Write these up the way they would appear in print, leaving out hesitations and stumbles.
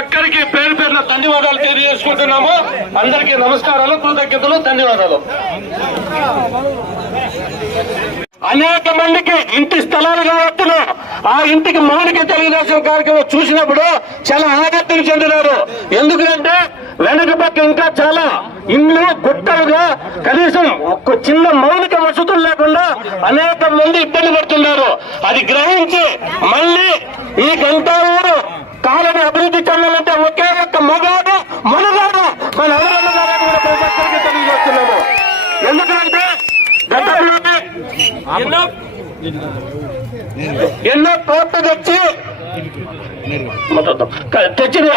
ఒక్కరికి పేరు పేరున ధన్యవాదాలు తెలియజేసుకుంటున్నాము. అందరికీ నమస్కారాలు, కృతజ్ఞతలు, ధన్యవాదాలు. అనేక మందికి ఇంటి స్థలాలు కావచ్చును, ఆ ఇంటికి మౌలిక తెలుగుదేశం కార్యక్రమం చూసినప్పుడు చాలా ఆసక్తిని చెందినారు. ఎందుకంటే వెనక పక్క ఇంకా చాలా ఇండ్లు గుట్టలుగా కనీసం ఒక చిన్న మౌలిక వసతులు లేకుండా అనేక మంది ఇబ్బంది పడుతున్నారు. అది గ్రహించి మళ్ళీ ఈ గంటావూరు కాలనీ అభివృద్ధి చెందాలంటే ఒకే ఒక్క మగాడు మనగాడు మన అమరన్న గారు కూడా ప్రతి ఒక్కరికి తెలియజేస్తున్నాము. ఎందుకంటే గతంలోనే ఎన్నో కోట్లు తెచ్చి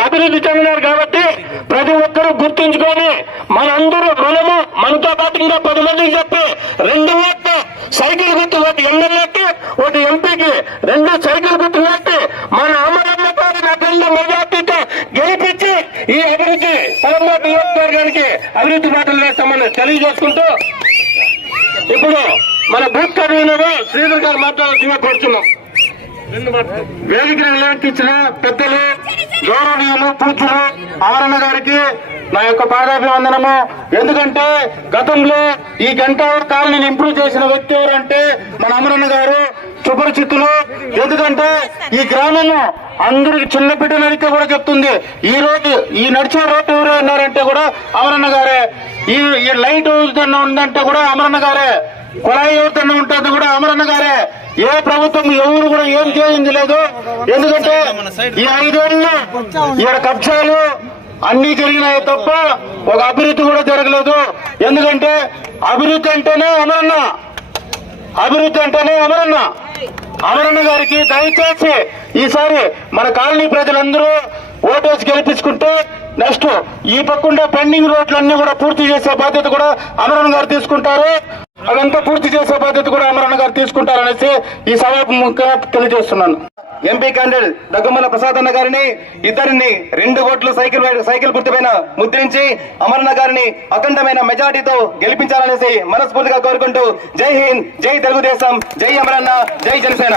అభివృద్ధి చెందినారు. కాబట్టి ప్రతి ఒక్కరూ గుర్తుంచుకొని మనము మనతో పాటు ఇంకా 10 మందికి చెప్పి 2 ఓట్లు సైకిల్ గుర్తు, ఒకటి ఎమ్మెల్యేకి ఒకటి ఎంపీకి 2 సైకిల్ గుర్తు పెట్టి మన అమరన్న గారిని అఖండ మెజార్టీతో గెలిపించి ఈ అభివృద్ధి పరమోటి నియోజకవర్గానికి అభివృద్ధి బాటలు వేస్తామని తెలియజేసుకుంటూ ఇప్పుడు మన బూత్ కన్వీనర్ శ్రీధర్ గారు మాట్లాడాల్సిందిగా కోరుతున్నాం. వేదికను నిలబెట్టించిన పెద్దలు, గౌరవనీయులు, పూజ్యులు అమరన్న గారికి నా యొక్క పాదాభివందనము. ఎందుకంటే గతంలో ఈ గంటావూరు కాలనీని ఇంప్రూవ్ చేసిన వ్యక్తి ఎవరంటే మన అమరన్న గారు సుపరిచితులు. ఎందుకంటే ఈ గ్రామంలో అందరికి చిన్న బిడ్డలకి కూడా చెప్తుంది. ఈ రోజు ఈ నడిచే రోడ్డు ఎవరు ఉన్నారంటే కూడా అమరన్న గారే. ఈ లైట్ ఎవరిదన్నా ఉందంటే కూడా అమరన్న గారే. కుళాయి ఎవరిదన్నా ఉంటుంది కూడా అమరన్న గారే. ఏ ప్రభుత్వం ఎవరు కూడా ఏం చేయింది లేదు. ఎందుకంటే ఈ 5 ఏళ్ళు ఇక్కడ కబ్జాలు అన్ని జరిగినాయి తప్ప ఒక అభివృద్ధి కూడా జరగలేదు. ఎందుకంటే అభివృద్ధి అంటేనే అమరన్న, అభివృద్ధి అంటేనే అమరన్న. అమరన్న గారికి దయచేసి ఈసారి మన కాలనీ ప్రజలందరూ ఓటేసి గెలిపించుకుంటే నెక్స్ట్ ఈ పక్కకుండా పెండింగ్ రోడ్లన్నీ కూడా పూర్తి చేసే బాధ్యత కూడా అమరన్న గారు తీసుకుంటారు. అదంతా పూర్తి చేసే బాధ్యత కూడా అమరన్న గారు తీసుకుంటారనేసి ఈ సభ తెలియజేస్తున్నాను. ఎంపీ క్యాండిడేట్ దగ్గుమల్ల ప్రసాద్ అన్న గారిని ఇద్దరిని 2 ఓట్లు సైకిల్ గుర్తుపైన ముద్రించి అమరన్న గారిని అఖండమైన మెజార్టీతో గెలిపించాలనేసి మనస్ఫూర్తిగా కోరుకుంటూ జై హింద్, జై తెలుగుదేశం, జై అమరన్న, జై జనసేన.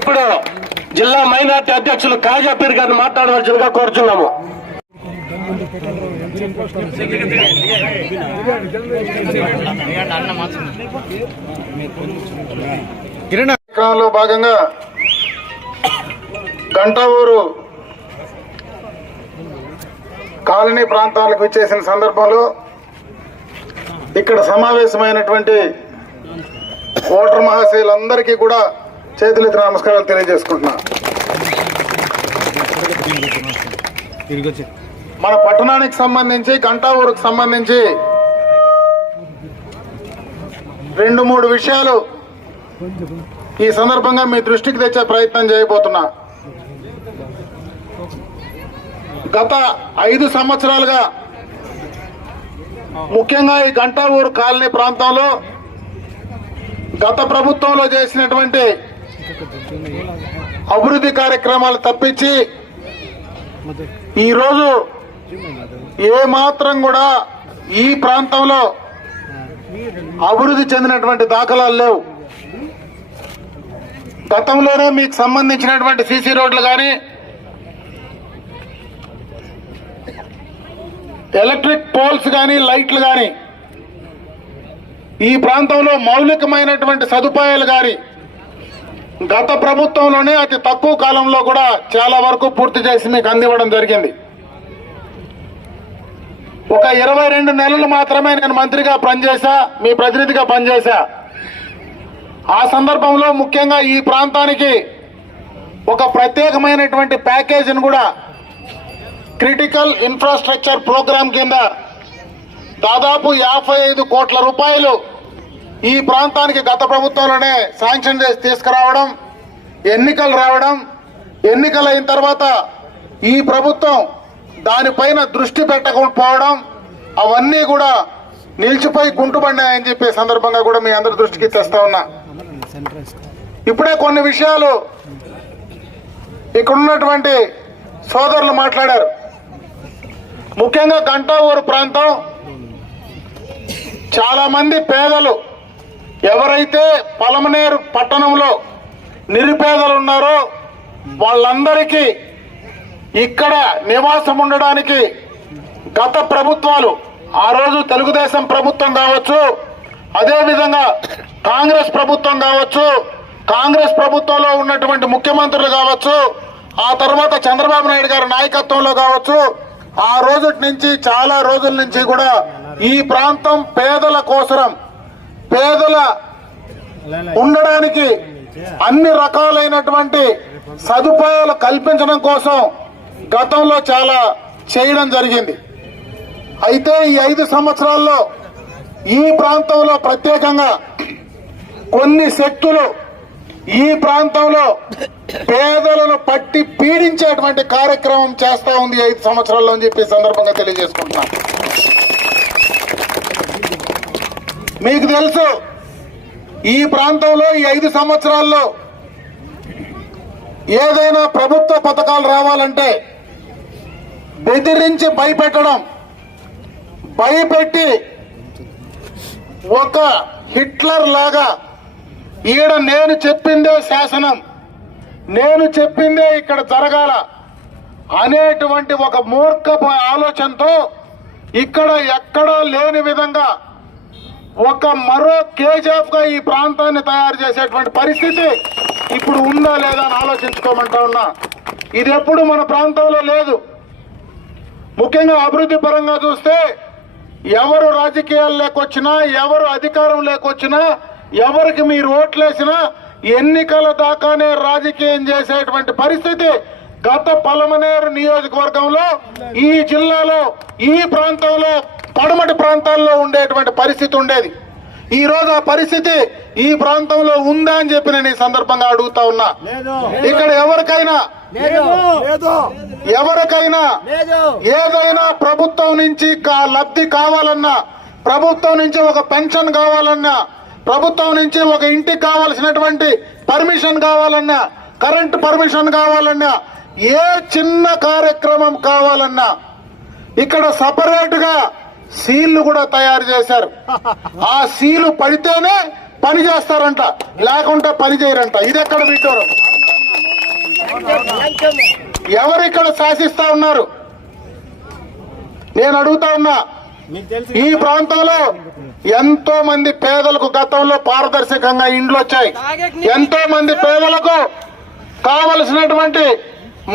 ఇప్పుడు జిల్లా మైనార్టీ అధ్యక్షులు కాజా పీర్ గారిని మాట్లాడవలసిందిగా కోరుచున్నాము. కార్యక్రమంలో భాగంగా గంటావూరు కాలనీ ప్రాంతాలకు వచ్చేసిన సందర్భంలో ఇక్కడ సమావేశమైనటువంటి ఓటర్ మహాశయులందరికీ కూడా చేతులెత్తి నమస్కారాలు తెలియజేసుకుంటున్నా. మన పట్టణానికి సంబంధించి గంటావూరుకు సంబంధించి 2-3 విషయాలు ఈ సందర్భంగా మీ దృష్టికి తెచ్చే ప్రయత్నం చేయబోతున్నా. గత 5 సంవత్సరాలుగా ముఖ్యంగా ఈ గంటావూరు కాలనీ ప్రాంతంలో గత ప్రభుత్వంలో చేసినటువంటి అభివృద్ధి కార్యక్రమాలు తప్పించి ఈరోజు ఏ మాత్రం కూడా ఈ ప్రాంతంలో అభివృద్ధి చెందినటువంటి దాఖలాలు లేవు. గతంలోనే మీకు సంబంధించినటువంటి సీసీ రోడ్లు కానీ, ఎలక్ట్రిక్ పోల్స్ కానీ, లైట్లు కానీ, ఈ ప్రాంతంలో మౌలికమైనటువంటి సదుపాయాలు కానీ గత ప్రభుత్వంలోనే అతి తక్కువ కాలంలో కూడా చాలా వరకు పూర్తి చేసి మీకు అందివ్వడం జరిగింది. ఒక 22 నెలలు మాత్రమే నేను మంత్రిగా పనిచేశా, మీ ప్రతినిధిగా పనిచేశా. ఆ సందర్భంలో ముఖ్యంగా ఈ ప్రాంతానికి ఒక ప్రత్యేకమైనటువంటి ప్యాకేజీని కూడా క్రిటికల్ ఇన్ఫ్రాస్ట్రక్చర్ ప్రోగ్రాం కింద దాదాపు 55 కోట్ల రూపాయలు ఈ ప్రాంతానికి గత ప్రభుత్వంలోనే శాంక్షన్ చేసి తీసుకురావడం, ఎన్నికలు రావడం, ఎన్నికలు అయిన తర్వాత ఈ ప్రభుత్వం దానిపైన దృష్టి పెట్టకపోవడం, అవన్నీ కూడా నిలిచిపోయి కుంటుపడినాయని చెప్పే సందర్భంగా కూడా మీ అందరి దృష్టికి తెస్తా ఉన్నా. ఇప్పుడే కొన్ని విషయాలు ఇక్కడ ఉన్నటువంటి సోదరులు మాట్లాడారు. ముఖ్యంగా గంటావూరు ప్రాంతం చాలా మంది పేదలు ఎవరైతే పలమనేరు పట్టణంలో నిరుపేదలు ఉన్నారో వాళ్ళందరికీ ఇక్కడ నివాసం ఉండడానికి గత ప్రభుత్వాలు, ఆ రోజు తెలుగుదేశం ప్రభుత్వం కావచ్చు, అదేవిధంగా కాంగ్రెస్ ప్రభుత్వం కావచ్చు, కాంగ్రెస్ ప్రభుత్వంలో ఉన్నటువంటి ముఖ్యమంత్రులు కావచ్చు, ఆ తర్వాత చంద్రబాబు నాయుడు గారి నాయకత్వంలో కావచ్చు, ఆ రోజు నుంచి చాలా రోజుల నుంచి కూడా ఈ ప్రాంతం పేదల కోసరం, పేదల ఉండడానికి అన్ని రకాలైనటువంటి సదుపాయాలు కల్పించడం కోసం గతంలో చాలా చేయడం జరిగింది. అయితే ఈ 5 సంవత్సరాల్లో ఈ ప్రాంతంలో ప్రత్యేకంగా కొన్ని శక్తులు ఈ ప్రాంతంలో పేదలను పట్టి పీడించేటువంటి కార్యక్రమం చేస్తా ఉంది 5 సంవత్సరాల్లో అని చెప్పి సందర్భంగా తెలియజేసుకుంటున్నాను. మీకు తెలుసు, ఈ ప్రాంతంలో ఈ 5 సంవత్సరాల్లో ఏదైనా ప్రభుత్వ పథకాలు రావాలంటే బెదిరించి భయపెట్టడం, భయపెట్టి ఒక హిట్లర్ లాగా ఈడ నేను చెప్పిందే శాసనం, నేను చెప్పిందే ఇక్కడ జరగాల అనేటువంటి ఒక మూర్ఖపు ఆలోచనతో ఇక్కడ ఎక్కడా లేని విధంగా ఒక మరో కేజీఎఫ్ గా ఈ ప్రాంతాన్ని తయారు చేసేటువంటి పరిస్థితి ఇప్పుడు ఉందా లేదా అని ఆలోచించుకోమంటా ఉన్నా. ఇది ఎప్పుడు మన ప్రాంతంలో లేదు. ముఖ్యంగా అభివృద్ధి పరంగా చూస్తే ఎవరు రాజకీయాలు లేకొచ్చినా, ఎవరు అధికారం లేకొచ్చినా, ఎవరికి మీరు ఓట్లేసినా ఎన్నికల దాకానే రాజకీయం చేసేటువంటి పరిస్థితి గత పలమనేరు నియోజకవర్గంలో, ఈ జిల్లాలో, ఈ ప్రాంతంలో, పడమటి ప్రాంతాల్లో ఉండేటువంటి పరిస్థితి ఉండేది. ఈ రోజు ఆ పరిస్థితి ఈ ప్రాంతంలో ఉందా అని చెప్పి నేను ఈ సందర్భంగా అడుగుతా ఉన్నా. ఇక్కడ ఎవరికైనా ఏదైనా ప్రభుత్వం నుంచి లబ్ధి కావాలన్నా, ప్రభుత్వం నుంచి ఒక పెన్షన్ కావాలన్నా, ప్రభుత్వం నుంచి ఒక ఇంటికి కావాల్సినటువంటి పర్మిషన్ కావాలన్నా, కరెంటు పర్మిషన్ కావాలన్నా, ఏ చిన్న కార్యక్రమం కావాలన్నా ఇక్కడ సపరేట్ గా సీళ్లు కూడా తయారు చేశారు. ఆ సీలు పడితేనే పని చేస్తారంట, లేకుంటే పని చేయరంట. ఇది ఎక్కడ విడ్డూరం? ఎవరు ఇక్కడ శాసిస్తా ఉన్నారు? నేను అడుగుతా ఉన్నా. ఈ ప్రాంతంలో ఎంతో మంది పేదలకు గతంలో పారదర్శకంగా ఇండ్లు వచ్చాయి. ఎంతో మంది పేదలకు కావలసినటువంటి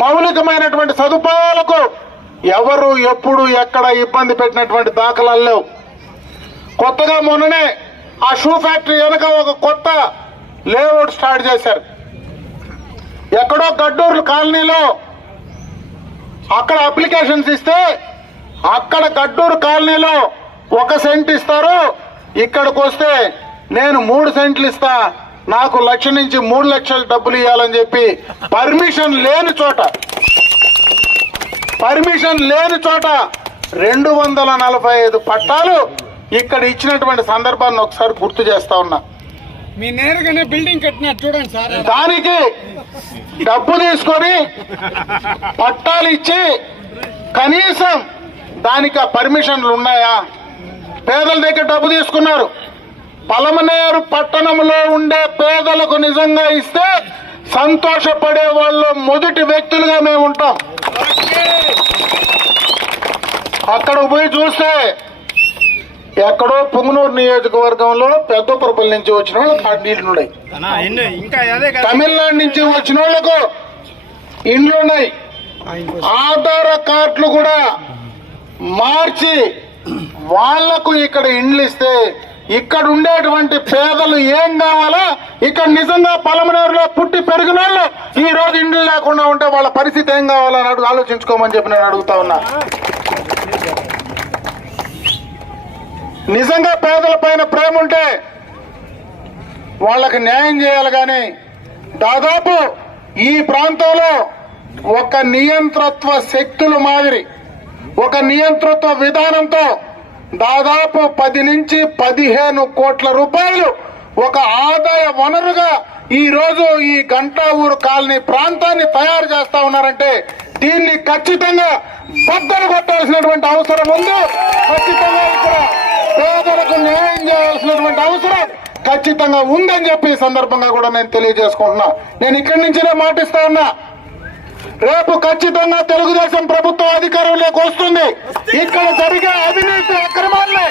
మౌలికమైనటువంటి సదుపాయాలకు ఎవరు ఎప్పుడు ఎక్కడ ఇబ్బంది పెట్టినటువంటి దాఖలాలు లేవు. కొత్తగా మొన్ననే ఆ షూ ఫ్యాక్టరీ వెనక ఒక కొత్త లేఅవుట్ స్టార్ట్ చేశారు. ఎక్కడో గడ్డూరు కాలనీలో అక్కడ అప్లికేషన్స్ ఇస్తే అక్కడ గడ్డూరు కాలనీలో 1 సెంట్ ఇస్తారు, ఇక్కడికి వస్తే నేను 3 సెంట్లు ఇస్తా, నాకు 1 లక్ష నుంచి 3 లక్షలు డబ్బులు ఇవ్వాలని చెప్పి పర్మిషన్ లేని చోట 245 పట్టాలు ఇక్కడ ఇచ్చినటువంటి సందర్భాన్ని ఒకసారి గుర్తు చేస్తా ఉన్నా. మీ నేరుగానే బిల్డింగ్ కట్టినారు చూడండి సార్. దానికి డబ్బు తీసుకొని పట్టాలు ఇచ్చి కనీసం దానికి ఆ పర్మిషన్లు ఉన్నాయా? పేదల దగ్గర డబ్బు తీసుకున్నారు. పలమనేరు పట్టణంలో ఉండే పేదలకు నిజంగా ఇస్తే సంతోషపడే వాళ్ళు మొదటి వ్యక్తులుగా మేము ఉంటాం. అక్కడ పోయి చూస్తే ఎక్కడో పుంగనూరు నియోజకవర్గంలో పెద్దపురపల్లి నుంచి వచ్చిన వాళ్ళకి నీళ్లున్నాయి, తమిళనాడు నుంచి వచ్చిన వాళ్ళకు ఇండ్లున్నాయి. ఆధార్ కార్డులు కూడా మార్చి వాళ్లకు ఇక్కడ ఇండ్లు ఇస్తే ఇక్కడ ఉండేటువంటి పేదలు ఏం కావాలా, ఇక్కడ నిజంగా పలమనేరులో పుట్టి పెరిగిన వాళ్ళు ఈ రోజు ఇండ్లు లేకుండా ఉంటే వాళ్ళ పరిస్థితి ఏం కావాలని ఆలోచించుకోమని చెప్పి నేను అడుగుతా ఉన్నా. నిజంగా పేదల పైన ప్రేమ ఉంటే వాళ్ళకి న్యాయం చేయాలి. కానీ దాదాపు ఈ ప్రాంతంలో ఒక నియంతృత్వ శక్తుల మాదిరి, ఒక నియంతృత్వ విధానంతో దాదాపు 10 నుంచి 15 కోట్ల రూపాయలు ఒక ఆదాయ వనరుగా ఈ రోజు ఈ గంటా ఊరు కాలనీ ప్రాంతాన్ని తయారు చేస్తా ఉన్నారంటే దీన్ని ఖచ్చితంగా బద్దలు కొట్టాల్సినటువంటి అవసరం ఉంది. ఖచ్చితంగా ఇక్కడ పేదలకు న్యాయం చేయాల్సినటువంటి అవసరం ఖచ్చితంగా ఉందని చెప్పి ఈ సందర్భంగా కూడా నేను తెలియజేసుకుంటున్నా. నేను ఇక్కడి నుంచినే మాటిస్తా ఉన్నా. రేపు ఖచ్చితంగా తెలుగుదేశం ప్రభుత్వం అధికారంలోకి వస్తుంది. ఇక్కడ జరిగే అవినీతి అక్రమాలే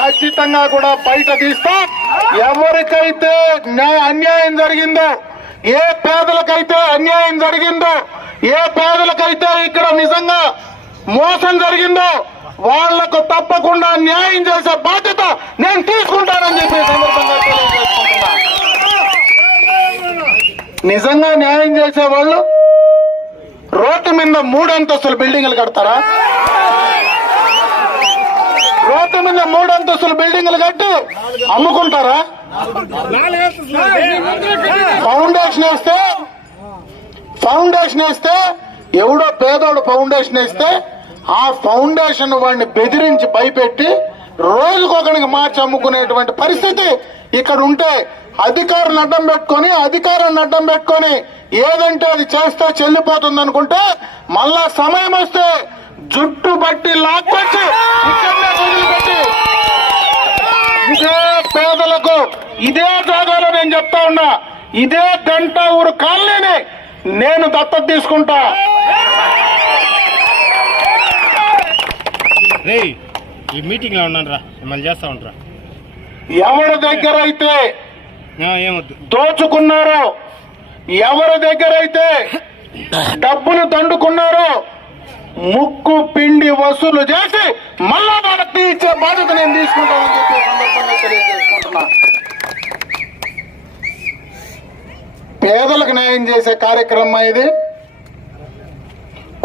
ఖచ్చితంగా కూడా బయట తీస్తాం. ఎవరికైతే అన్యాయం జరిగిందో, ఏ పేదలకైతే అన్యాయం జరిగిందో, ఏ పేదలకైతే ఇక్కడ నిజంగా మోసం జరిగిందో వాళ్లకు తప్పకుండా న్యాయం చేసే బాధ్యత నేను తీసుకుంటానని చెప్పి సందర్భంగా తెలియజేసుకుంటున్నా. నిజంగా న్యాయం చేసే వాళ్ళు రోడ్డు మీద 3 అంతస్తుల బిల్డింగ్లు కడతారా? రోడ్డు మీద 3 అంతస్తుల బిల్డింగ్లు కట్టి అమ్ముకుంటారా? ఫౌండేషన్ వేస్తే ఎవడో పేదోడు ఫౌండేషన్ వేస్తే ఆ ఫౌండేషన్ వాడిని బెదిరించి భయపెట్టి రోజుకొకరికి మార్చి అమ్ముకునేటువంటి పరిస్థితి ఇక్కడ ఉంటే అధికారాన్ని అడ్డం పెట్టుకొని ఏదంటే అది చేస్తే చెల్లిపోతుంది అనుకుంటే మళ్ళా సమయం వస్తే జుట్టు బట్టి లాక్కొచ్చి ఇక్కడనే వదిలిపెట్టి ఇదే పేదలకు ఇదే జాగాలో నేను చెప్తా ఉన్నా, ఇదే గంట ఊరు కాలనీని నేను దత్తత తీసుకుంటా. ఈ మీటింగ్ లో ఉన్నాను రా, మళ్ళీ చేస్తా ఉంటారా. ఎవరి దగ్గర అయితే ఏమొద్దు దోచుకున్నారో, ఎవరి దగ్గర అయితే డబ్బులు దండుకున్నారో ముక్కు పిండి వసూలు చేసి మళ్ళా వాళ్ళకి ఇచ్చే బాధ్యత నేను తీసుకుంటానని చెప్పి సందర్భంగా తెలియజేసుకుంటున్నా. పేదలకు న్యాయం చేసే కార్యక్రమం ఇది.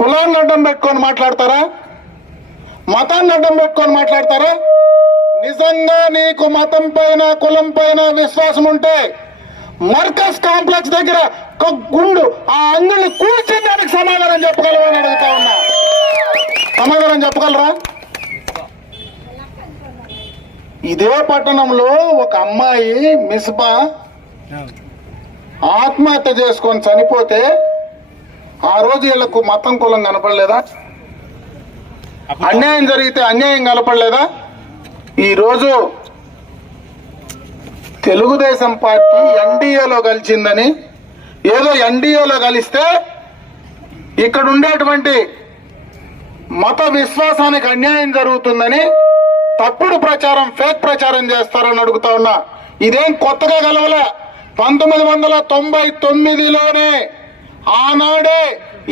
కులాన్ని అడ్డం పెట్టుకొని మాట్లాడతారా? మతాన్ని అడ్డం పెట్టుకొని మాట్లాడతారా? నిజంగా నీకు మతం పైన కులం పైన విశ్వాసం ఉంటే మర్కజ్ కాంప్లెక్స్ దగ్గర ఒక గుండు ఆ అంగుని కూల్చి దానికి సమాధానం చెప్పగలవా అని అడుగుతా ఉన్నా. సమాధానం చెప్పగలరా? ఇదే పట్టణంలో ఒక అమ్మాయి మిస్బా ఆత్మహత్య చేసుకొని చనిపోతే ఆ రోజు వీళ్లకు మతం కులం కనపడలేదా? అన్యాయం జరిగితే అన్యాయం కనపడలేదా? ఈరోజు తెలుగుదేశం పార్టీ ఎన్డీఏలో కలిసిందని, ఏదో ఎన్డీఏలో కలిస్తే ఇక్కడ ఉండేటువంటి మత విశ్వాసానికి అన్యాయం జరుగుతుందని తప్పుడు ప్రచారం, ఫేక్ ప్రచారం చేస్తారని అడుగుతా ఉన్నా. ఇదేం కొత్తగా కలవలే. 1999లోనే ఆనాడే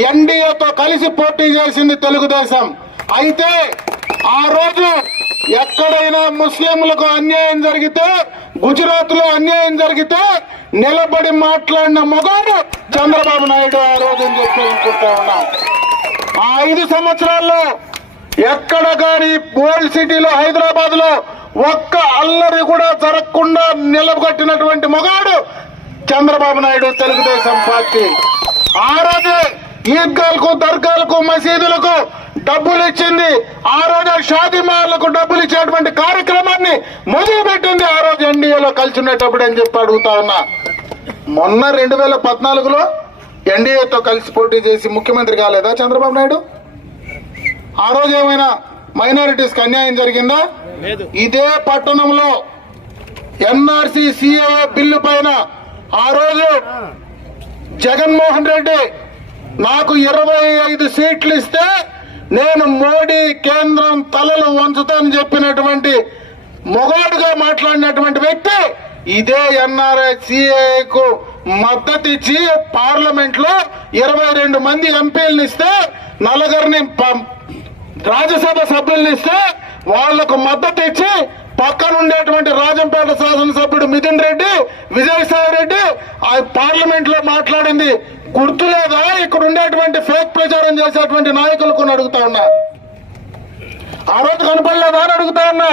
ఎన్డీఏతో కలిసి పోటీ చేసింది తెలుగుదేశం. అయితే ఆ రోజు ఎక్కడైనా ముస్లింలకు అన్యాయం జరిగితే, గుజరాత్ లో అన్యాయం జరిగితే నిలబడి మాట్లాడిన మొగాడు చంద్రబాబు నాయుడు ఆ రోజు అని చెప్పి అనుకుంటా ఉన్నాం. ఆ 5 సంవత్సరాల్లో ఎక్కడ కానీ ఓల్డ్ సిటీలో హైదరాబాద్ లో ఒక్క అల్లరి కూడా జరగకుండా నిలబెట్టినటువంటి మొగాడు చంద్రబాబు నాయుడు, తెలుగుదేశం పార్టీ. ఆ రోజు ఈద్గాలకు, దర్గాలకు, మసీదులకు డబ్బులు ఇచ్చింది. ఆ రోజు షాదీ మహల్లకు డబ్బులు ఇచ్చేటువంటి కార్యక్రమాన్ని మొదలుపెట్టింది ఆ రోజు ఎన్డీఏలో కలిసి ఉండేటప్పుడు అని చెప్పి అడుగుతా ఉన్నా. మొన్న 2014లో ఎన్డీఏతో కలిసి పోటీ చేసి ముఖ్యమంత్రి కాలేదా చంద్రబాబు నాయుడు? ఆ రోజు ఏమైనా మైనారిటీస్ కి అన్యాయం జరిగిందా? ఇదే పట్టణంలో ఎన్ఆర్సీ సిఏఏ బిల్లు పైన ఆ రోజు జగన్మోహన్ రెడ్డి నాకు 25 సీట్లు ఇస్తే నేను మోడీ కేంద్రం తలలు వంచుతానని చెప్పినటువంటి మొగాడుగా మాట్లాడినటువంటి వ్యక్తి ఇదే ఎన్ఆర్ఐ సిఏకు మద్దతు ఇచ్చి పార్లమెంట్ లో 22 మంది ఎంపీలను ఇస్తే, 4 రాజ్యసభ సభ్యులను ఇస్తే వాళ్లకు మద్దతు ఇచ్చి పక్కనుండేటువంటి రాజంపేట శాసనసభ్యుడు మిథున్ రెడ్డి, విజయసాయి రెడ్డి ఆ పార్లమెంట్ లో మాట్లాడింది గుర్తులేదా? ఇక్కడ ఉండేటువంటి ఫేక్ ప్రచారం చేసేటువంటి నాయకులకు అడుగుతా ఉన్నా. ఆ రోజు కనపడలేదా అని అడుగుతా ఉన్నా.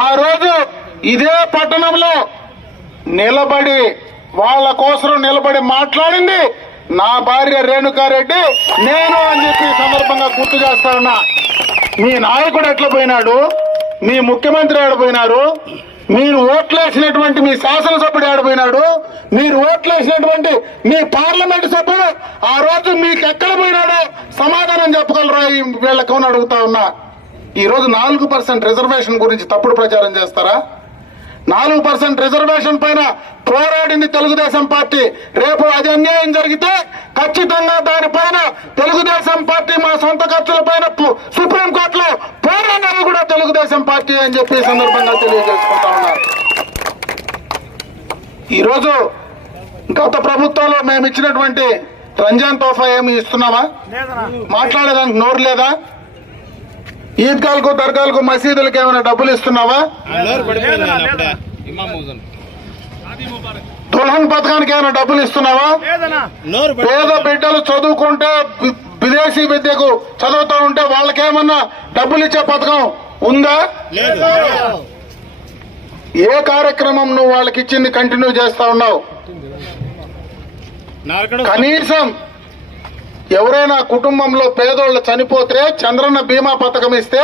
ఆ రోజు ఇదే పట్టణంలో నిలబడి వాళ్ళ కోసం నిలబడి మాట్లాడింది నా భార్య రేణుకారెడ్డి, నేను అని చెప్పి సందర్భంగా గుర్తు చేస్తా ఉన్నా. మీ నాయకుడు ఎట్లా పోయినాడు? మీ ముఖ్యమంత్రి ఆడిపోయినారు? మీరు ఓట్లేసినటువంటి మీ శాసనసభ్యుడు ఆడిపోయినాడు? మీరు ఓట్లేసినటువంటి మీ పార్లమెంట్ సభ్యుడు ఆ రోజు మీకు ఎక్కడ పోయినాడో సమాధానం చెప్పగలరా వీళ్ళకు అడుగుతా ఉన్నా. ఈ రోజు 4% రిజర్వేషన్ గురించి తప్పుడు ప్రచారం చేస్తారా? 4% రిజర్వేషన్ పైన పోరాడింది తెలుగుదేశం పార్టీ. రేపు అది అన్యాయం జరిగితే ఖచ్చితంగా దానిపైన తెలుగుదేశం పార్టీ మా సొంత ఖర్చుల పైన సుప్రీంకోర్టులో పోరాడినది కూడా తెలుగుదేశం పార్టీ అని చెప్పి ఈ సందర్భంగా తెలియజేసుకుంటా ఉన్నారు. ఈరోజు గత ప్రభుత్వంలో మేము ఇచ్చినటువంటి రంజాన్ తోఫా ఏమి ఇస్తున్నామా? మాట్లాడేదానికి నోరు లేదా? ఈద్గాలకు, దర్గాలకు, మసీదులకు ఏమైనా డబ్బులు ఇస్తున్నావా? దుల్హన్ పథకానికి ఏమైనా డబ్బులు ఇస్తున్నావా? పేద బిడ్డలు చదువుకుంటే విదేశీ విద్యకు చదువుతూ ఉంటే వాళ్ళకేమన్నా డబ్బులు ఇచ్చే పథకం ఉందా? ఏ కార్యక్రమం నువ్వు వాళ్ళకి ఇచ్చింది కంటిన్యూ చేస్తా ఉన్నావు? కనీసం ఎవరైనా కుటుంబంలో పేదోళ్ళు చనిపోతే చంద్రన్న బీమా పథకం ఇస్తే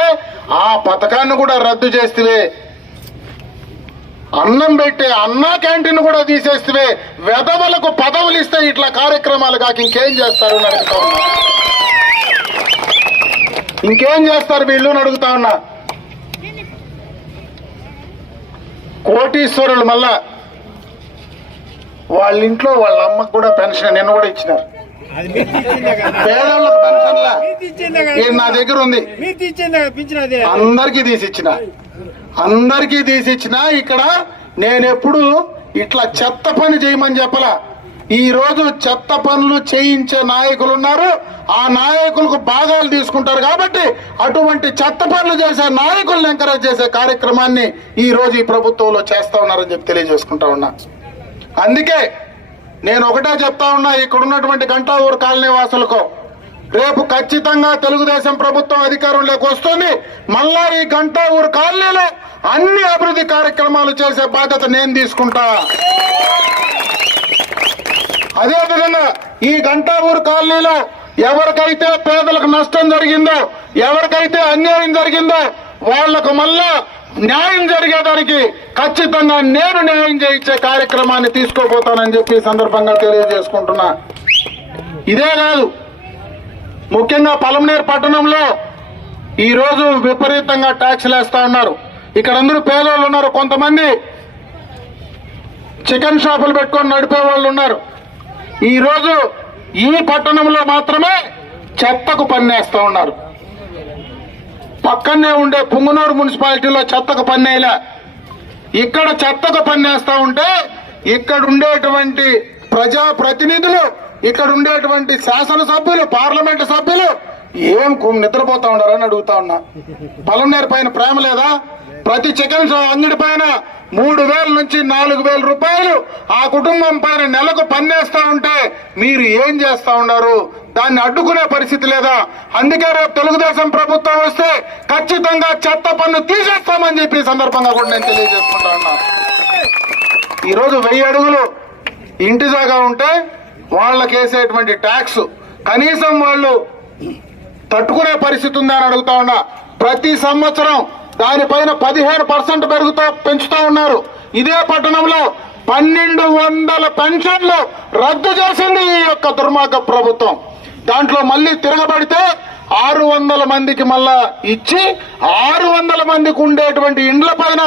ఆ పథకాన్ని కూడా రద్దు చేస్తే, అన్నం పెట్టే అన్నా క్యాంటీన్ కూడా తీసేస్తే, వెధవలకు పదవులు ఇస్తే ఇట్లా కార్యక్రమాలు కాక ఇంకేం చేస్తారు అని అడుగుతా ఉన్నా. ఇంకేం చేస్తారు వీళ్ళు అని అడుగుతా ఉన్నా. కోటీశ్వరులు మళ్ళా వాళ్ళ ఇంట్లో వాళ్ళ అమ్మకు కూడా పెన్షన్ నిన్న కూడా ఇచ్చినారు. పేదవాళ్ళకు పెన్షన్లా నా దగ్గర ఉంది, అందరికీ తీసిచ్చిన. ఇక్కడ నేనెప్పుడు ఇట్లా చెత్త పని చేయమని చెప్పలా. ఈ రోజు చెత్త పనులు చేయించే నాయకులు ఉన్నారు, ఆ నాయకులకు భాగాలు తీసుకుంటారు కాబట్టి అటువంటి చెత్త పనులు చేసే నాయకులను ఎంకరేజ్ చేసే కార్యక్రమాన్ని ఈ రోజు ఈ ప్రభుత్వంలో చేస్తా ఉన్నారని చెప్పి తెలియజేసుకుంటా ఉన్నా. అందుకే నేను ఒకటే చెప్తా ఉన్నా, ఇక్కడ ఉన్నటువంటి గంటావూరు కాలనీ వాసులకు, రేపు ఖచ్చితంగా తెలుగుదేశం ప్రభుత్వం అధికారంలోకి వస్తుంది. మళ్ళా ఈ గంటావూరు కాలనీలో అన్ని అభివృద్ధి కార్యక్రమాలు చేసే బాధ్యత నేను తీసుకుంటా. అదేవిధంగా ఈ గంటావూరు కాలనీలో ఎవరికైతే పేదలకు నష్టం జరిగిందో, ఎవరికైతే అన్యాయం జరిగిందో వాళ్లకు మళ్ళా న్యాయం జరిగేదానికి ఖచ్చితంగా నేను న్యాయం చేయించే కార్యక్రమాన్ని తీసుకోబోతానని చెప్పి ఈ సందర్భంగా తెలియజేసుకుంటున్నా. ఇదే కాదు, ముఖ్యంగా పలమనేరు పట్టణంలో ఈ రోజు విపరీతంగా ట్యాక్సులు వేస్తా ఉన్నారు. ఇక్కడ అందరూ పేదవాళ్ళు ఉన్నారు, కొంతమంది చికెన్ షాపులు పెట్టుకొని నడిపే వాళ్ళు ఉన్నారు. ఈ రోజు ఈ పట్టణంలో మాత్రమే చెత్తకు పన్నేస్తా ఉన్నారు. పక్కనే ఉండే పుంగనూరు మున్సిపాలిటీలో చెత్తకు పన్నేలా, ఇక్కడ చెత్తకు పన్నేస్తా ఉంటే ఇక్కడ ఉండేటువంటి ప్రజాప్రతినిధులు, ఇక్కడ ఉండేటువంటి శాసనసభ్యులు, పార్లమెంటు సభ్యులు ఏం నిద్రపోతా ఉన్నారని అడుగుతా ఉన్నా. పలమనేరు పైన ప్రేమ లేదా? ప్రతి చికెన్ అంగడి పైన 3,000 నుంచి 4,000 రూపాయలు ఆ కుటుంబం పైన నెలకు పన్నేస్తా ఉంటే మీరు ఏం చేస్తా ఉన్నారు? దాన్ని అడ్డుకునే పరిస్థితి లేదా? అందుకే రేపు తెలుగుదేశం ప్రభుత్వం వస్తే ఖచ్చితంగా చెత్త పన్ను తీసేస్తామని చెప్పి సందర్భంగా కూడా నేను తెలియజేసుకుంటా ఉన్నా. ఈరోజు 1000 అడుగులు ఇంటి జాగా ఉంటే వాళ్ళకి వేసేటువంటి ట్యాక్స్ కనీసం వాళ్ళు తట్టుకునే పరిస్థితి ఉందా అని అడుగుతా ఉన్నా. ప్రతి సంవత్సరం దానిపైన 15% పెంచుతా ఉన్నారు. ఇదే పట్టణంలో 1200 పెన్షన్లు రద్దు చేసింది ఈ యొక్క దుర్మార్గ ప్రభుత్వం. దాంట్లో మళ్ళీ తిరగబడితే 600 మందికి మళ్ళా ఇచ్చి 600 మందికి ఉండేటువంటి ఇండ్ల పైన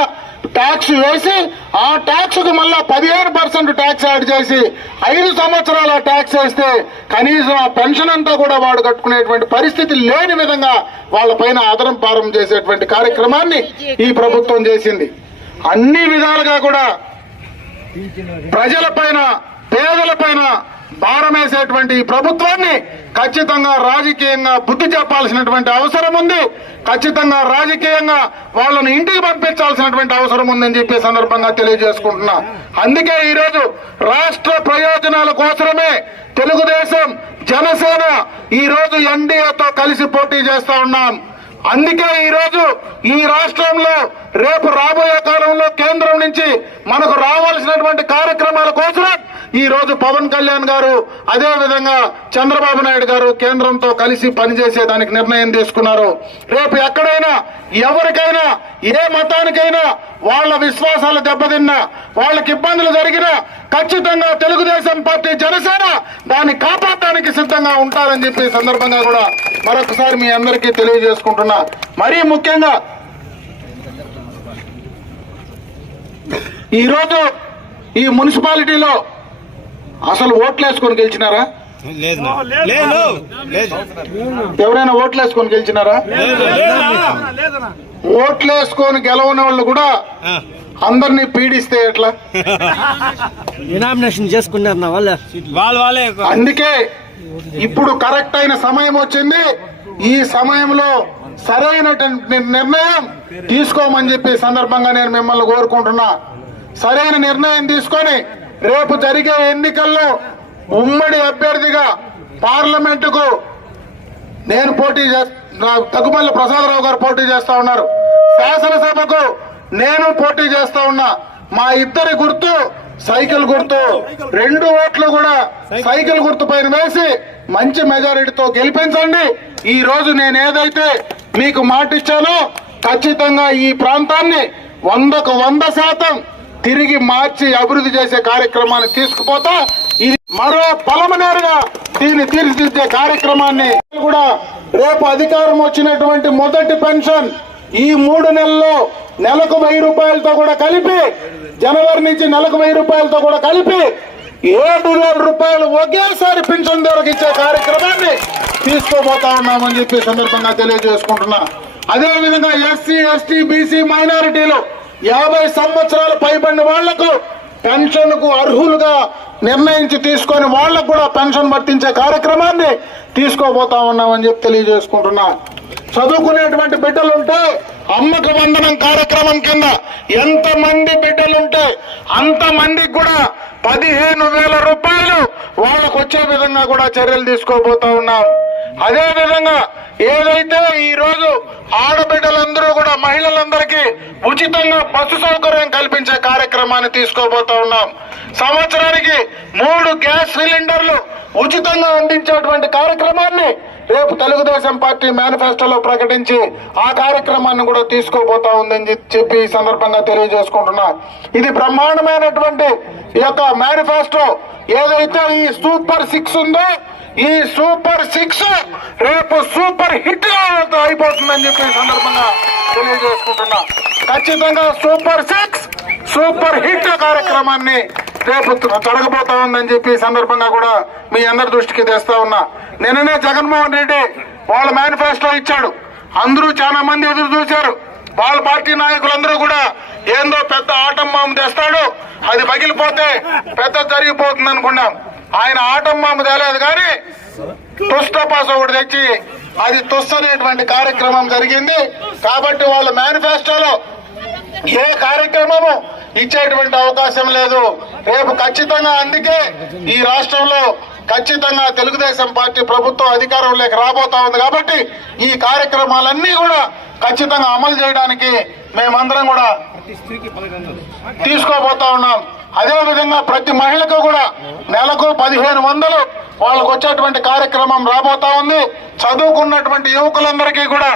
ట్యాక్స్ వేసి ఆ ట్యాక్స్ కు మళ్ళా 15% ట్యాక్స్ యాడ్ చేసి 5 సంవత్సరాల ట్యాక్స్ వేస్తే కనీసం ఆ పెన్షన్ అంతా కూడా వాడు కట్టుకునేటువంటి పరిస్థితి లేని విధంగా వాళ్ళ పైన ఆదరం పారం చేసేటువంటి కార్యక్రమాన్ని ఈ ప్రభుత్వం చేసింది. అన్ని విధాలుగా కూడా ప్రజల పైన, పేదల పైన భారం వేసేటువంటి ఈ ప్రభుత్వాన్ని ఖచ్చితంగా రాజకీయంగా బుద్ధి చెప్పాల్సినటువంటి అవసరం ఉంది. ఖచ్చితంగా రాజకీయంగా వాళ్ళని ఇంటికి పంపించాల్సినటువంటి అవసరం ఉందని చెప్పే సందర్భంగా తెలియజేసుకుంటున్నా. అందుకే ఈరోజు రాష్ట్ర ప్రయోజనాల కోసమే తెలుగుదేశం, జనసేన ఈ రోజు ఎన్డీఏతో కలిసి పోటీ చేస్తా ఉన్నాం. అందుకే ఈ రోజు ఈ రాష్ట్రంలో రేపు రాబోయే కాలంలో కేంద్రం నుంచి మనకు రావాల్సినటువంటి కార్యక్రమాల కోసం ఈ రోజు పవన్ కళ్యాణ్ గారు, అదే విధంగా చంద్రబాబు నాయుడు గారు కేంద్రంతో కలిసి పనిచేసేదానికి నిర్ణయం తీసుకున్నారు. రేపు ఎక్కడైనా ఎవరికైనా, ఏ మతానికైనా వాళ్ళ విశ్వాసాలు దెబ్బతిన్నా, వాళ్ళకి ఇబ్బందులు జరిగినా ఖచ్చితంగా తెలుగుదేశం పార్టీ, జనసేన దాన్ని కాపాడటానికి సిద్ధంగా ఉంటారని చెప్పి సందర్భంగా కూడా మరొకసారి మీ అందరికీ తెలియజేసుకుంటున్నా. మరీ ముఖ్యంగా ఈరోజు ఈ మున్సిపాలిటీలో అసలు ఓట్లు వేసుకొని గెలిచినారా? లేదు లేదు లేదు ఎవరైనా ఓట్లు వేసుకొని గెలిచినారా? ఓట్లు వేసుకొని గెలవని వాళ్ళు కూడా అందరినీ పీడిస్తే ఎట్లా? నామినేషన్ చేసుకున్నారు వాళ్ళే అందుకే ఇప్పుడు కరెక్ట్ అయిన సమయం వచ్చింది. ఈ సమయంలో సరైనటువంటి నిర్ణయం తీసుకోమని చెప్పి సందర్భంగా నేను మిమ్మల్ని కోరుకుంటున్నా. సరైన నిర్ణయం తీసుకొని రేపు జరిగే ఎన్నికల్లో ఉమ్మడి అభ్యర్థిగా పార్లమెంటుకు నేను పోటీ చేస్తా, తగ్గుమల్లి ప్రసాదరావు గారు పోటీ చేస్తా ఉన్నారు. శాసనసభకు నేను పోటీ చేస్తా ఉన్నా. మా ఇద్దరి గుర్తు సైకిల్ గుర్తు. 2 ఓట్లు కూడా సైకిల్ గుర్తు పైన వేసి మంచి మెజారిటీతో గెలిపించండి. ఈ రోజు నేను ఏదైతే మీకు మాట ఇచ్చానో ఖచ్చితంగా ఈ ప్రాంతాన్ని 100కు 100% తిరిగి మార్చి అభివృద్ధి చేసే కార్యక్రమాన్ని తీసుకుపోతా. ఇది మరో పలమనేరుగా దీన్ని తీర్చిదిద్దే కార్యక్రమాన్ని కూడా రేపు అధికారం వచ్చినటువంటి మొదటి పెన్షన్ ఈ 3 నెలల్లో నెలకు 1000 రూపాయలతో కూడా కలిపి, జనవరి నుంచి నెలకు 1000 రూపాయలతో కూడా కలిపి 7,000 రూపాయలు ఒకేసారి పెన్షన్ ధరకు ఇచ్చే కార్యక్రమాన్ని తీసుకోబోతా ఉన్నామని చెప్పి సందర్భంగా తెలియజేసుకుంటున్నా. అదేవిధంగా ఎస్సీ, ఎస్టీ, బీసీ, మైనారిటీలు 50 సంవత్సరాలు పైబడిన వాళ్లకు పెన్షన్ కు అర్హులుగా నిర్ణయించి తీసుకొని వాళ్లకు కూడా పెన్షన్ వర్తించే కార్యక్రమాన్ని తీసుకోబోతా ఉన్నామని చెప్పి తెలియజేసుకుంటున్నా. చదువుకునేటువంటి బిడ్డలుంటే అమ్మకు వందనం కార్యక్రమం కింద ఎంతమంది బిడ్డలుంటే అంతమందికి కూడా 15,000 రూపాయలు వాళ్ళకు వచ్చే విధంగా కూడా చర్యలు తీసుకోబోతా ఉన్నాం. అదే విధంగా ఏదైతే ఈ రోజు ఆడబిడ్డలందరూ కూడా మహిళలందరికీ ఉచితంగా బస్సు సౌకర్యం కల్పించే కార్యక్రమాన్ని తీసుకోబోతా ఉన్నాం. సంవత్సరానికి 3 గ్యాస్ సిలిండర్లు ఉచితంగా అందించేటువంటి కార్యక్రమాన్ని రేపు తెలుగుదేశం పార్టీ మేనిఫెస్టోలో ప్రకటించి ఆ కార్యక్రమాన్ని కూడా తీసుకోబోతా ఉందని చెప్పి ఈ సందర్భంగా తెలియజేసుకుంటున్నా. ఇది బ్రహ్మాండమైనటువంటి ఈ యొక్క మేనిఫెస్టో. ఏదైతే ఈ సూపర్ 6 ఉందో ఈ సూపర్ 6 రేపు సూపర్ హిట్ గా అయిపోతుందని చెప్పి ఈ సందర్భంగా తెలియజేసుకుంటున్నా. ఖచ్చితంగా సూపర్ 6 సూపర్ హిట్ కార్యక్రమాన్ని రేపు జరగబోతా ఉందని చెప్పి ఈ సందర్భంగా కూడా మీ అందరి దృష్టికి తెస్తా ఉన్నా. నిన్ననే జగన్మోహన్ రెడ్డి వాళ్ళ మేనిఫెస్టో ఇచ్చాడు. అందరూ చాలా మంది ఎదురు చూశారు. వాళ్ళ పార్టీ నాయకులందరూ కూడా ఏందో పెద్ద ఆటం బాంబు తెస్తాడు, అది పగిలిపోతే పెద్ద జరిగిపోతుంది అనుకున్నాం. ఆయన ఆటం బాంబు తేలేదు కానీ తుష్టపాస్ ఒకటి తెచ్చి అది తుస్ అనేటువంటి కార్యక్రమం జరిగింది. కాబట్టి వాళ్ళ మేనిఫెస్టోలో ఏ కార్యక్రమము ఇచ్చేటువంటి అవకాశం లేదు. రేపు ఖచ్చితంగా అందుకే ఈ రాష్ట్రంలో ఖచ్చితంగా తెలుగుదేశం పార్టీ ప్రభుత్వం అధికారంలోకి రాబోతా ఉంది. కాబట్టి ఈ కార్యక్రమాలన్నీ కూడా ఖచ్చితంగా అమలు చేయడానికి మేమందరం కూడా తీసుకోబోతా ఉన్నాం. అదే విధంగా ప్రతి మహిళకు కూడా నెలకు 1,500 వాళ్ళకు వచ్చేటువంటి కార్యక్రమం రాబోతా ఉంది. చదువుకున్నటువంటి యువకులందరికీ కూడా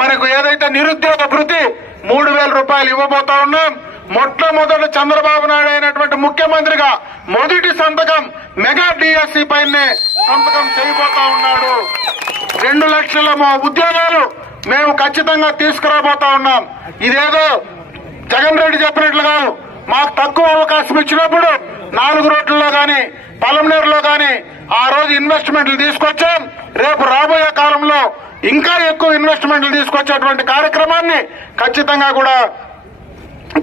మనకు ఏదైతే నిరుద్యోగ భృతి 3,000 రూపాయలు ఇవ్వబోతా ఉన్నాం. మొట్టమొదటి చంద్రబాబు నాయుడు అయినటువంటి ముఖ్యమంత్రిగా మొదటి సంతకం మెగా డిఎస్సి పైనే సంతకం చేయబోతా ఉన్నాడు. 2 లక్షల ఉద్యోగాలు మేము ఖచ్చితంగా తీసుకురాబోతా ఉన్నాం. ఇదేదో జగన్ రెడ్డి చెప్పినట్లు కాదు. మాకు తక్కువ అవకాశం ఇచ్చినప్పుడు 4 రోడ్లలో గాని పలమనేరులో గాని ఆ రోజు ఇన్వెస్ట్మెంట్లు తీసుకొచ్చాం. రేపు రాబోయే కాలంలో ఇంకా ఎక్కువ ఇన్వెస్ట్మెంట్లు తీసుకొచ్చేటువంటి కార్యక్రమాన్ని ఖచ్చితంగా కూడా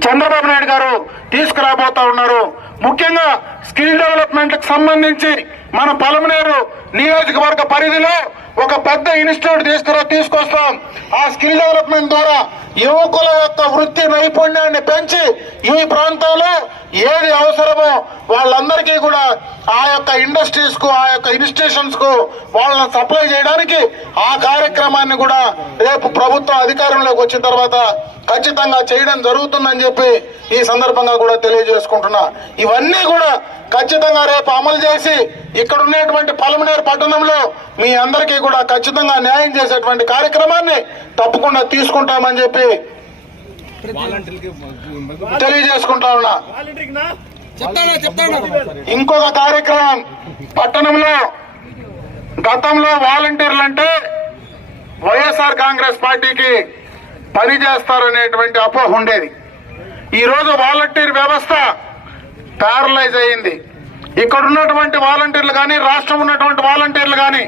చంద్రబాబు నాయుడు గారు తీసుకురాబోతా ఉన్నారు. ముఖ్యంగా స్కిల్ డెవలప్మెంట్ కి సంబంధించి మన పలమనేరు నియోజకవర్గ పరిధిలో ఒక పెద్ద ఇన్స్టిట్యూట్ తీసుకొస్తాం. ఆ స్కిల్ డెవలప్మెంట్ ద్వారా యువకుల యొక్క వృత్తి నైపుణ్యాన్ని పెంచి ఈ ప్రాంతంలో ఏది అవసరమో వాళ్ళందరికీ కూడా ఆ యొక్క ఇండస్ట్రీస్ కు ఆ యొక్క ఇన్స్టిట్యూషన్స్ కు వాళ్ళని సప్లై చేయడానికి ఆ కార్యక్రమాన్ని కూడా రేపు ప్రభుత్వం అధికారంలోకి వచ్చిన తర్వాత ఖచ్చితంగా చేయడం జరుగుతుందని చెప్పి ఈ సందర్భంగా కూడా తెలియజేసుకుంటున్నా. ఇవన్నీ కూడా ఖచ్చితంగా రేపు అమలు చేసి ఇక్కడ ఉన్నటువంటి పలమనేరు పట్టణంలో మీ అందరికీ కూడా ఖచ్చితంగా న్యాయం చేసేటువంటి కార్యక్రమాన్ని తప్పకుండా తీసుకుంటామని చెప్పి తెలియజేసుకుంటా ఉన్నా. ఇంకొక కార్యక్రమం పట్టణంలో గతంలో వాలంటీర్లు అంటే వైఎస్ఆర్ కాంగ్రెస్ పార్టీకి పని చేస్తారనేటువంటి అపోహ ఉండేది. ఈ రోజు వాలంటీర్ వ్యవస్థ ప్యారలైజ్ అయింది. ఇక్కడ ఉన్నటువంటి వాలంటీర్లు కానీ, రాష్ట్రం ఉన్నటువంటి వాలంటీర్లు కానీ,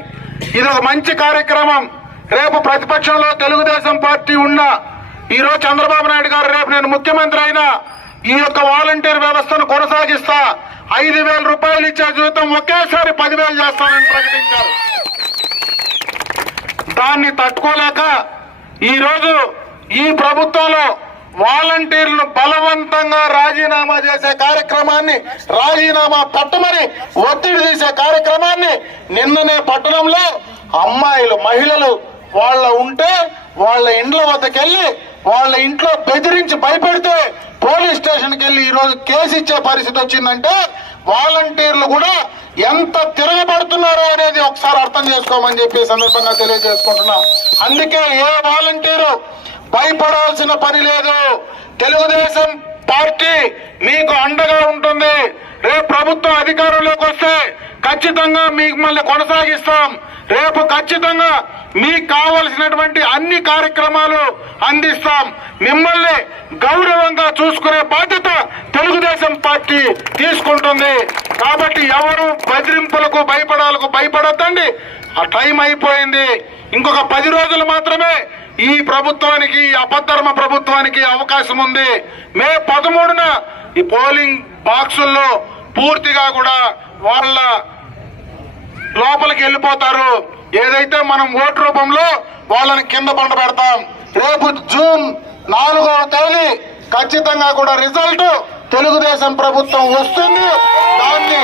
ఇది ఒక మంచి కార్యక్రమం. రేపు ప్రతిపక్షంలో తెలుగుదేశం పార్టీ ఉన్న ఈ రోజు చంద్రబాబు నాయుడు గారు రేపు నేను ముఖ్యమంత్రి అయినా ఈ యొక్క వాలంటీర్ వ్యవస్థను కొనసాగిస్తా, 5,000 రూపాయలు ఇచ్చే జీవితం ఒకేసారి 10,000 చేస్తానని ప్రకటించారు. దాన్ని తట్టుకోలేక ఈ రోజు ఈ ప్రభుత్వంలో వాలంటీర్లు బలవంతంగా రాజీనామా చేసే కార్యక్రమాన్ని, రాజీనామా పట్టమని ఒత్తిడి తీసే కార్యక్రమాన్ని నిన్ననే పట్టణంలో అమ్మాయిలు, మహిళలు వాళ్ళ ఇండ్ల వద్దకెళ్లి వాళ్ళ ఇంట్లో బెదిరించి భయపెడితే పోలీస్ స్టేషన్కి వెళ్ళి ఈ రోజు కేసు ఇచ్చే పరిస్థితి వచ్చిందంటే వాలంటీర్లు కూడా ఎంత తిరగబడుతున్నారో అనేది ఒకసారి అర్థం చేసుకోమని చెప్పి సందర్భంగా తెలియజేసుకుంటున్నాం. అందుకే ఏ వాలంటీరు భయపడాల్సిన పని లేదు. తెలుగుదేశం పార్టీ మీకు అండగా ఉంటుంది. రేపు ప్రభుత్వం అధికారంలోకి వస్తే ఖచ్చితంగా మిమ్మల్ని కొనసాగిస్తాం. రేపు ఖచ్చితంగా మీకు కావలసినటువంటి అన్ని కార్యక్రమాలు అందిస్తాం. మిమ్మల్ని గౌరవంగా చూసుకునే బాధ్యత తెలుగుదేశం పార్టీ తీసుకుంటుంది. కాబట్టి ఎవరు బెదిరింపులకు భయపడొద్దండి. ఆ టైం అయిపోయింది. ఇంకొక 10 రోజులు మాత్రమే ఈ ప్రభుత్వానికి, ఈ అపధర్మ ప్రభుత్వానికి అవకాశం ఉంది. మే 13న ఈ పోలింగ్ బాక్సుల్లో పూర్తిగా కూడా వాళ్ళ లోపలికి వెళ్ళిపోతారు. ఏదైతే మనం ఓటు రూపంలో వాళ్ళని కింద పండబెడతాం. రేపు జూన్ 4వ తేదీ ఖచ్చితంగా కూడా రిజల్ట్ తెలుగుదేశం ప్రభుత్వం వస్తుంది. దాన్ని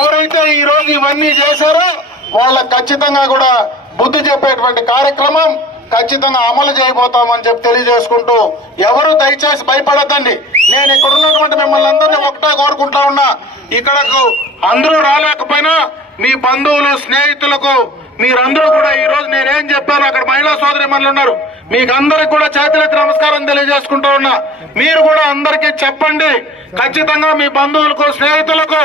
ఎవరైతే ఈ రోజు ఇవన్నీ చేశారో వాళ్ళకి ఖచ్చితంగా కూడా బుద్ధి చెప్పేటువంటి కార్యక్రమం ఖచ్చితంగా అమలు చేయబోతామని చెప్పి తెలియజేసుకుంటూ ఎవరు దయచేసి భయపడద్దండి. నేను ఇక్కడ ఉన్నటువంటి మిమ్మల్ని అందరినీ ఒకటే కోరుకుంటా ఉన్నా, ఇక్కడకు అందరూ రాలేకపోయినా మీ బంధువులు, స్నేహితులకు మీరందరూ కూడా ఈ రోజు నేనేం చెప్పాను, అక్కడ మహిళా సోదరిమణులు ఉన్నారు, మీకు అందరికి కూడా చేతులెత్తి నమస్కారం తెలియజేసుకుంటూ ఉన్నా. మీరు కూడా అందరికీ చెప్పండి, ఖచ్చితంగా మీ బంధువులకు, స్నేహితులకు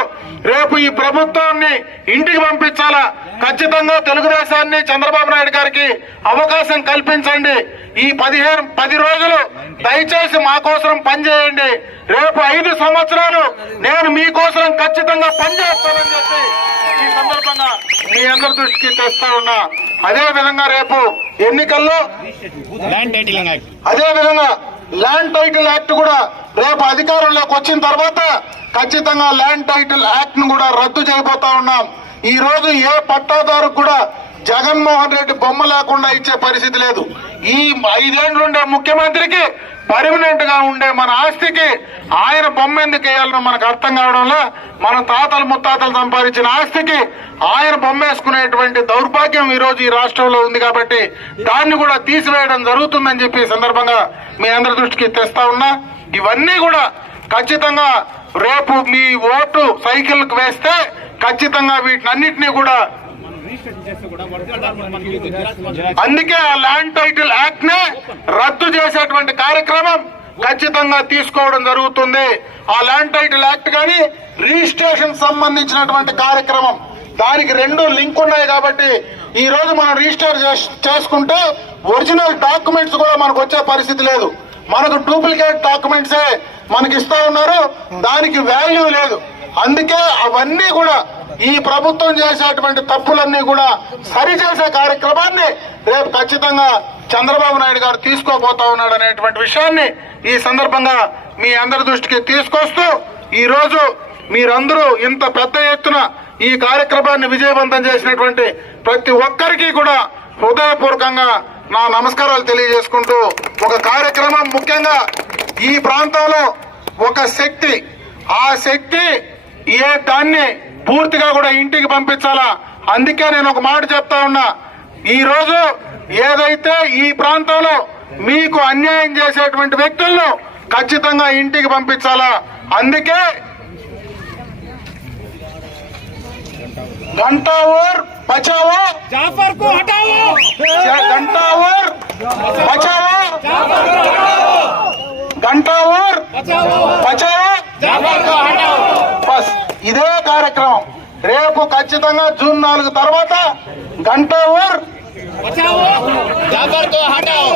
రేపు ఈ ప్రభుత్వాన్ని ఇంటికి పంపించాలా. ఖచ్చితంగా తెలుగుదేశాన్ని, చంద్రబాబు నాయుడు గారికి అవకాశం కల్పించండి. ఈ 10 రోజులు దయచేసి మా కోసం పనిచేయండి. రేపు 5 సంవత్సరాలు నేను మీకోసం ఖచ్చితంగా పనిచేస్తానని చెప్పి ఈ సందర్భంగా మీ అందరి దృష్టికి తెస్తా ఉన్నా. అదే విధంగా రేపు ఎన్నికల్లో ల్యాండ్ టైటిల్ యాక్ట్ కూడా రేపు అధికారంలోకి వచ్చిన తర్వాత ఖచ్చితంగా ల్యాండ్ టైటిల్ యాక్ట్ ను కూడా రద్దు చేయబోతా ఉన్నాం. ఈ రోజు ఏ పట్టాదారు కూడా జగన్మోహన్ రెడ్డి బొమ్మ లేకుండా ఇచ్చే పరిస్థితి లేదు. ఈ 5 ఏళ్ళు ఉండే ముఖ్యమంత్రికి పర్మనెంట్ గా ఉండే మన ఆస్తికి ఆయన బొమ్మ ఎందుకు వేయాలనో మనకు అర్థం కావడంలో, మన తాతలు ముత్తాతలు సంపాదించిన ఆస్తికి ఆయన బొమ్మ వేసుకునేటువంటి దౌర్భాగ్యం ఈ రోజు ఈ రాష్ట్రంలో ఉంది. కాబట్టి దాన్ని కూడా తీసివేయడం జరుగుతుందని చెప్పి సందర్భంగా మీ అందరి దృష్టికి తెస్తా ఉన్నా. ఇవన్నీ కూడా ఖచ్చితంగా రేపు మీ ఓటు సైకిల్ కు వేస్తే ఖచ్చితంగా వీటినన్నింటినీ కూడా, అందుకే ఆ ల్యాండ్ టైటిల్ యాక్ట్ నే రద్దు చేసేటువంటి కార్యక్రమం ఖచ్చితంగా తీసుకోవడం జరుగుతుంది. ఆ ల్యాండ్ టైటిల్ యాక్ట్ కానీ రిజిస్ట్రేషన్ సంబంధించినటువంటి కార్యక్రమం, దానికి 2 లింక్ ఉన్నాయి. కాబట్టి ఈ రోజు మనం రిజిస్టర్ చేసుకుంటే ఒరిజినల్ డాక్యుమెంట్స్ కూడా మనకు వచ్చే పరిస్థితి లేదు. మనకు డూప్లికేట్ డాక్యుమెంట్సే మనకి ఇస్తా ఉన్నారు, దానికి వాల్యూ లేదు. అందుకే అవన్నీ కూడా ఈ ప్రభుత్వం చేసేటువంటి తప్పులన్నీ కూడా సరిచేసే కార్యక్రమాన్ని రేపు ఖచ్చితంగా చంద్రబాబు నాయుడు గారు తీసుకోబోతా ఉన్నాడు అనేటువంటి విషయాన్ని ఈ సందర్భంగా మీ అందరి దృష్టికి తీసుకొస్తూ, ఈ రోజు మీరందరూ ఇంత పెద్ద ఎత్తున ఈ కార్యక్రమాన్ని విజయవంతం చేసినటువంటి ప్రతి ఒక్కరికి కూడా హృదయపూర్వకంగా నా నమస్కారాలు తెలియజేసుకుంటూ, ఒక కార్యక్రమం ముఖ్యంగా ఈ ప్రాంతంలో ఒక శక్తి, ఆ శక్తి దాన్ని పూర్తిగా కూడా ఇంటికి పంపించాలా. అందుకే నేను ఒక మాట చెప్తా ఉన్నా, ఈ రోజు ఏదైతే ఈ ప్రాంతంలో మీకు అన్యాయం చేసేటువంటి వ్యక్తులను ఖచ్చితంగా ఇంటికి పంపించాలా. అందుకే घंटा और बचाओ, जाफर को हटाओ, घंटा और बचाओ, घंटा और बचाओ, जाफर को हटाओ. బస్ ఇదే కార్యక్రమం రేపు ఖచ్చితంగా జూన్ 4 తర్వాత గంట ఓర్ बचाओ, जाफर को हटाओ.